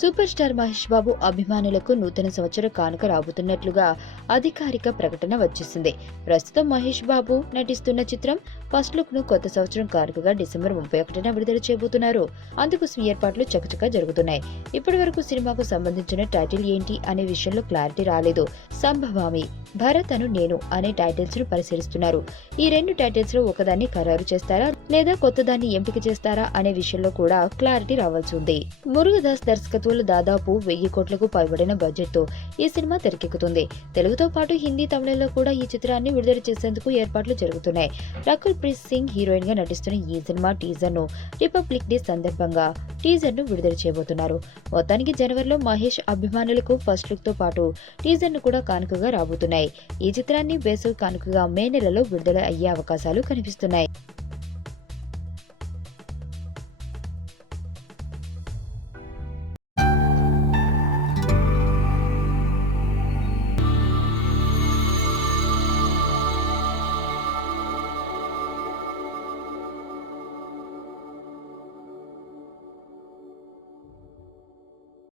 Super star Mahesh Babu అభిమానులకు నూతన సంవత్సర కానుక రాబోతున్నట్లుగా అధికారిక ప్రకటన వచ్చేసింది. ప్రస్తుతం మహేష్ బాబు నటిస్తున్న చిత్రం ఫస్ట్ లుక్ ను కొత్త సంవత్సరం కానుకగా డిసెంబర్ 31న విడుదల చేయబోతున్నారు. అందుకోసం ఏర్పాట్లు చకచకా జరుగుతున్నాయి. ఇప్పటి వరకు సినిమాకు సంబంధించిన టైటిల్ ఏంటి అనే విషయంలో క్లారిటీ రాలేదు. సంభవామి, భరత్ అను నేను అనే టైటిల్స్ ను పరిశీలిస్తున్నారు. ఈ రెండు టైటిల్స్ లో ఒకదాన్ని ఖరారు చేస్తారా లేదా కొత్తదాన్ని ఎంపిక చేస్తారా అనే విషయంలో కూడా క్లారిటీ రావాల్సి ఉంది. మురుగదాస్ దర్శకత్వంలో దాదాపు 1000 కోట్లకు పైబడిన బడ్జెట్ తో ఈ సినిమా తెరకెక్కుతుంది. తెలుగుతో పాటు హిందీ, తమిళంలో కూడా ఈ చిత్రాన్ని విడుదల చేసేందుకు ఏర్పాట్లు జరుగుతున్నాయి. రకుల్ ప్రీత్ సింగ్ హీరోయిన్ గా నటిస్తున్న ఈ సినిమా టీజర్ ను రిపబ్లిక్ డే సందర్భంగా టీజర్ ను విడుదల చేయబోతున్నారు. మొత్తానికి జనవరిలో మహేష్ అభిమానులకు ఫస్ట్ లుక్ తో పాటు టీజర్ ను కూడా కానుకగా రాబోతున్నాయి. ఈ చిత్రాన్ని వేసవి కానుకగా మే నెలలో విడుదల అయ్యే అవకాశాలు కనిపిస్తున్నాయి.